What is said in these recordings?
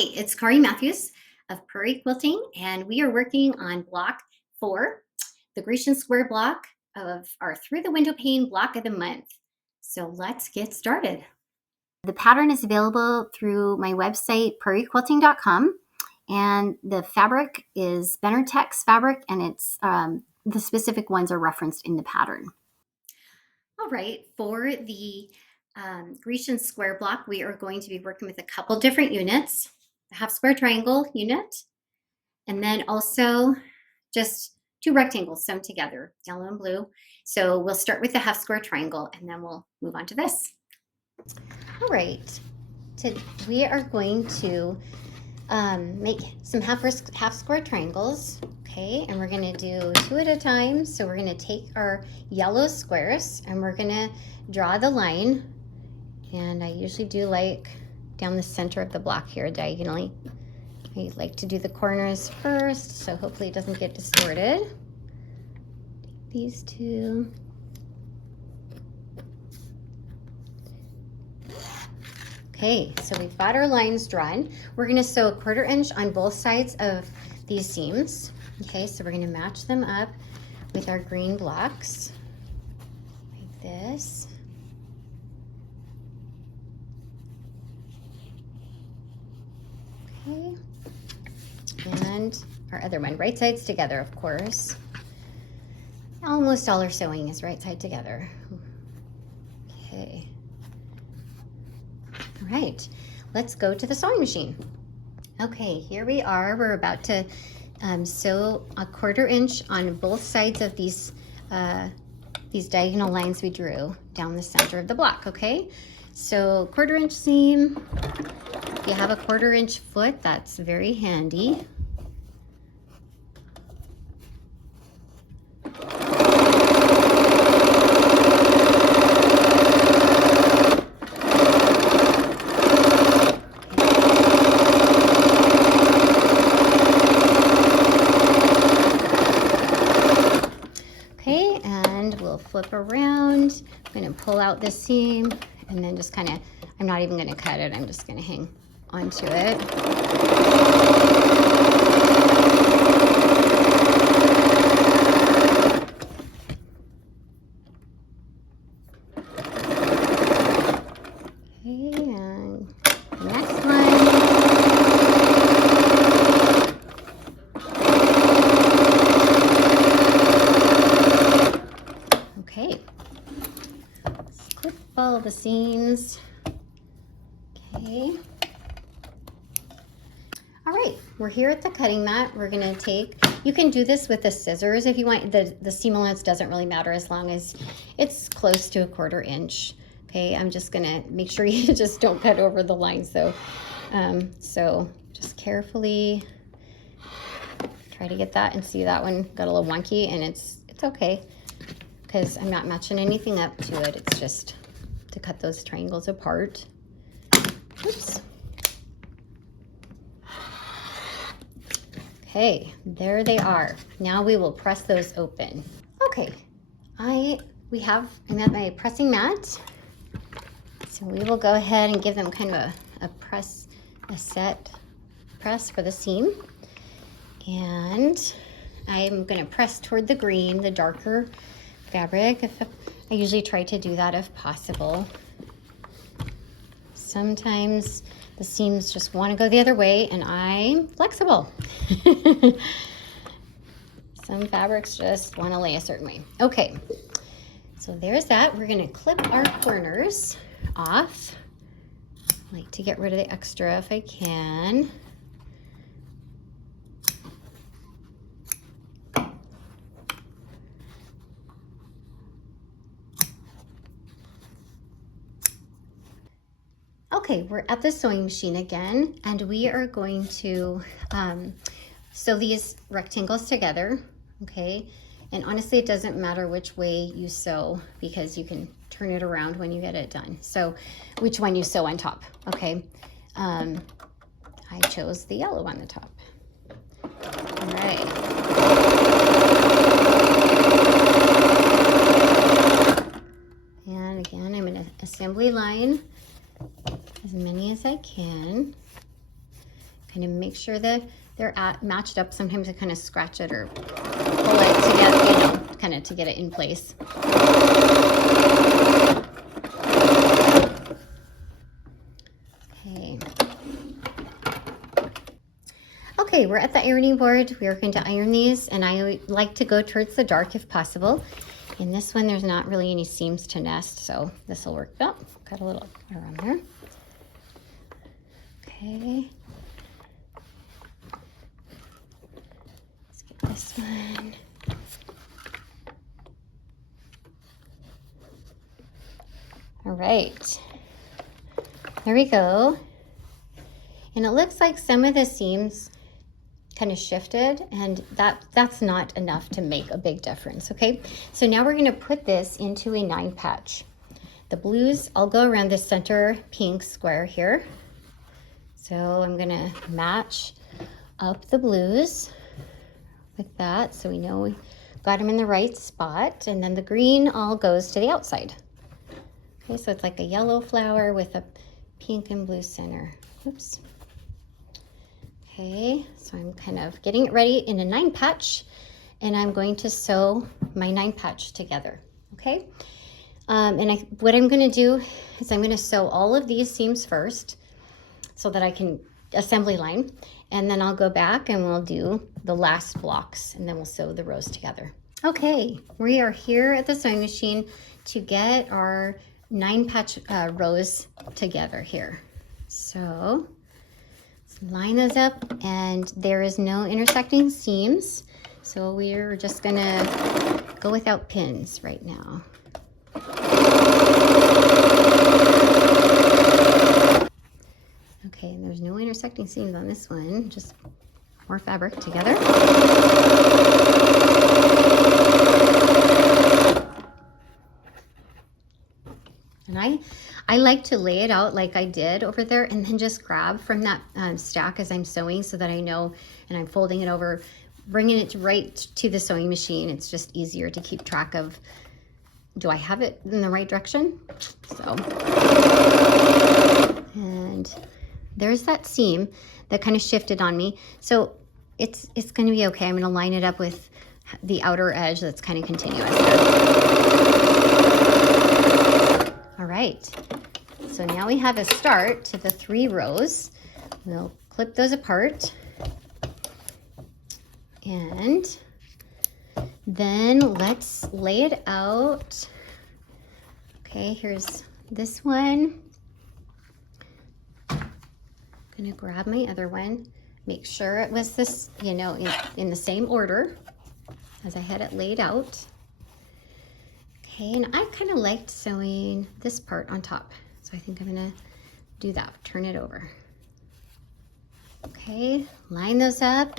It's Kari Matthews of Prairie Quilting, and we are working on block 4, the Grecian square block of our Through the Window Pane block of the month. So let's get started. The pattern is available through my website, prairiequilting.com, and the fabric is Benartex fabric, and it's the specific ones are referenced in the pattern. All right, for the Grecian square block, we are going to be working with a couple different units. The half square triangle unit, and then also just 2 rectangles sewn together, yellow and blue. So we'll start with the half square triangle and then we'll move on to this. All right, we are going to make some half square triangles, okay? And we're gonna do 2 at a time. So we're gonna take our yellow squares and we're gonna draw the line. And I usually do like down the center of the block here diagonally. I like to do the corners first, so hopefully it doesn't get distorted. Take these 2. Okay, so we've got our lines drawn. We're gonna sew 1/4 inch on both sides of these seams. Okay, so we're gonna match them up with our green blocks, like this. Okay. And our other one, right sides together, of course. Almost all our sewing is right side together. Okay. All right, let's go to the sewing machine. Okay, here we are. We're about to sew 1/4 inch on both sides of these diagonal lines we drew down the center of the block, okay? So 1/4 inch seam. If you have a 1/4 inch foot, that's very handy. Okay, and we'll flip around. I'm gonna pull out this seam and then just kind of, I'm not even gonna cut it, I'm just gonna hang onto it. Okay, and next one. Okay, let's clip all the seams. Okay. All right, we're here at the cutting mat. We're gonna take, you can do this with the scissors if you want. The seam allowance doesn't really matter as long as it's close to 1/4 inch. Okay, I'm just gonna make sure you just don't cut over the lines though. So just carefully try to get that, and see that one got a little wonky, and it's okay because I'm not matching anything up to it. It's just to cut those triangles apart. Oops. Okay, there they are. Now we will press those open. Okay, I'm at my pressing mat. So we will go ahead and give them kind of a set press for the seam. And I'm gonna press toward the green, the darker fabric. I usually try to do that if possible. Sometimes the seams just want to go the other way, and I'm flexible. Some fabrics just want to lay a certain way. Okay, so there's that. We're going to clip our corners off. I like to get rid of the extra if I can. Okay, we're at the sewing machine again, and we are going to sew these rectangles together, okay? And honestly, it doesn't matter which way you sew because you can turn it around when you get it done. So which one you sew on top, okay? I chose the yellow on the top. All right. And again, I'm in an assembly line as many as I can. Kind of make sure that they're matched up. Sometimes I kind of scratch it or pull it together, you know, kind of to get it in place. Okay. Okay, we're at the ironing board. We are going to iron these, and I like to go towards the dark if possible. In this one, there's not really any seams to nest, so this will work. Oh, got a little around there. Okay. Let's get this one. All right. There we go. And it looks like some of the seams kind of shifted, and that's not enough to make a big difference. Okay, so now we're going to put this into a 9 patch. The blues, I'll go around the center pink square here. So I'm going to match up the blues with that, so we know we got them in the right spot. And then the green all goes to the outside. Okay, so it's like a yellow flower with a pink and blue center. Oops. Okay, so I'm kind of getting it ready in a 9 patch, and I'm going to sew my 9 patch together. Okay, what I'm going to do is I'm going to sew all of these seams first so that I can assembly line, and then I'll go back and we'll do the last blocks, and then we'll sew the rows together. Okay, we are here at the sewing machine to get our 9 patch rows together here. So line those up, and there is no intersecting seams, so we're just gonna go without pins right now. Okay, and there's no intersecting seams on this one, just more fabric together. And I like to lay it out like I did over there, and then just grab from that stack as I'm sewing, so that I know, and I'm folding it over, bringing it right to the sewing machine. It's just easier to keep track of, do I have it in the right direction? So, and there's that seam that kind of shifted on me. So it's going to be okay. I'm going to line it up with the outer edge that's kind of continuous. All right, so now we have a start to the 3 rows. We'll clip those apart, and then let's lay it out. Okay, here's this one. I'm gonna grab my other one, make sure it was this, you know, in the same order as I had it laid out. Okay, and I kind of liked sewing this part on top, so I think I'm gonna do that, turn it over. Okay, line those up,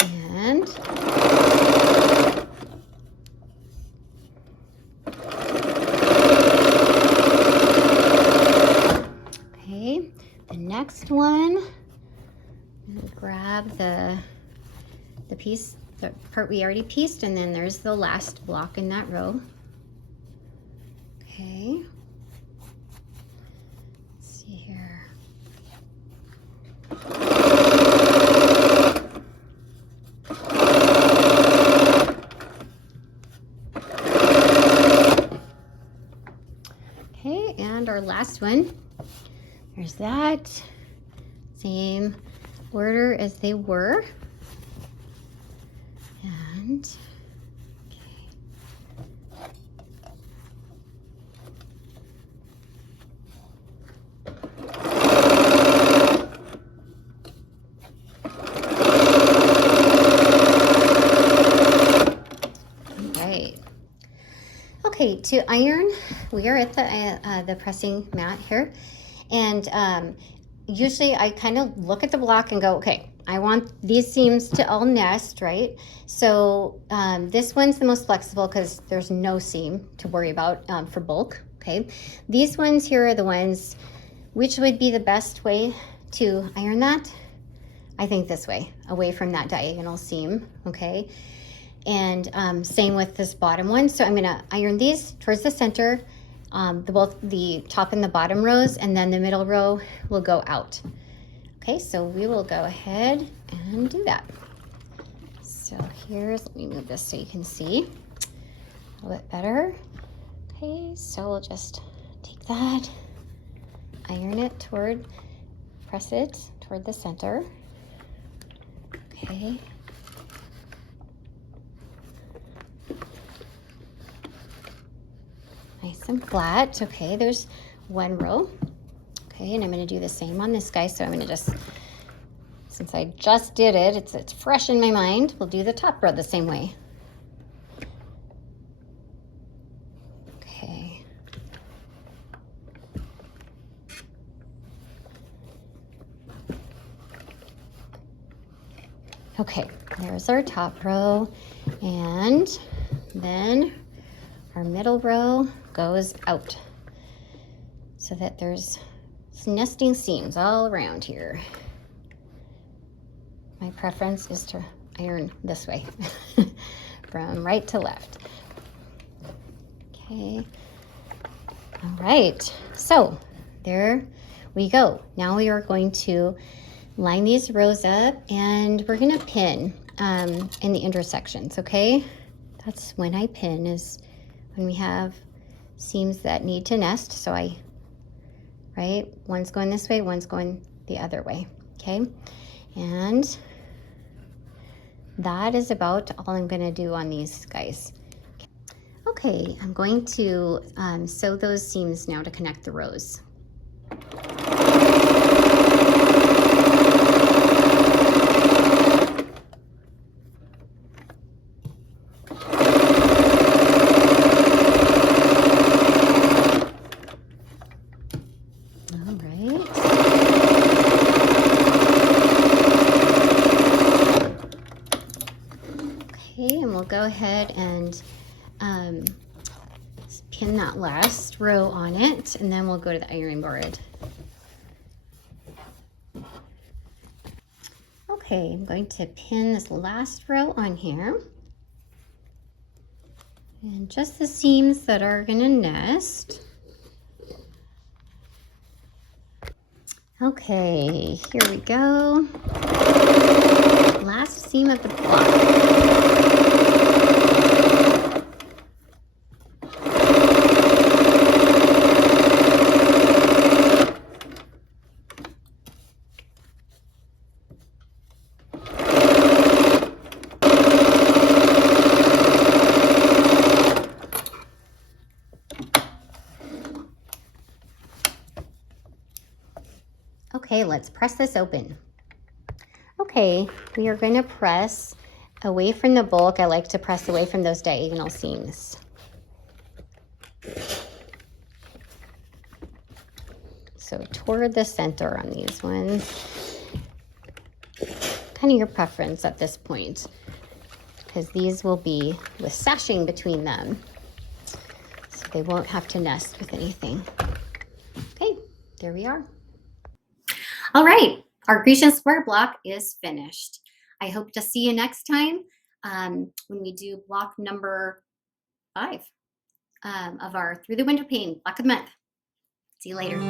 and okay, the next one, I'm gonna grab the piece, the part we already pieced, and then there's the last block in that row. Okay, let's see here. Okay, and our last one, there's that. Same order as they were. And okay, to iron, we are at the pressing mat here, and usually I kind of look at the block and go, okay, I want these seams to all nest, right? So this one's the most flexible because there's no seam to worry about for bulk, okay? These ones here are the ones, which would be the best way to iron that? I think this way, away from that diagonal seam, okay? And same with this bottom one. So I'm gonna iron these towards the center, both the top and the bottom rows, and then the middle row will go out. Okay, so we will go ahead and do that. So let me move this so you can see a little bit better. Okay, so we'll just take that, iron it press it toward the center. Okay. Nice and flat. Okay, there's one row. Okay, and I'm going to do the same on this guy. So I'm going to just, since I just did it, it's fresh in my mind. We'll do the top row the same way. Okay. Okay, there's our top row. And then our middle row goes out so that there's nesting seams all around here. My preference is to iron this way from right to left. Okay. All right. So there we go. Now we are going to line these rows up and we're going to pin in the intersections. Okay. That's when I pin, is when we have seams that need to nest. So right? One's going this way, one's going the other way. Okay. And that is about all I'm going to do on these guys. Okay, I'm going to sew those seams now to connect the rows. All right. Okay, and we'll go ahead and pin that last row on it, and then we'll go to the ironing board. Okay, I'm going to pin this last row on here. And just the seams that are going to nest. Okay, here we go. Last seam of the block. Okay, let's press this open. Okay, we are going to press away from the bulk. I like to press away from those diagonal seams. So toward the center on these ones. Kind of your preference at this point, because these will be with sashing between them. So they won't have to nest with anything. Okay, there we are. All right, our Grecian square block is finished. I hope to see you next time when we do block number 5 of our Through the Window Pane Block of the Month. See you later.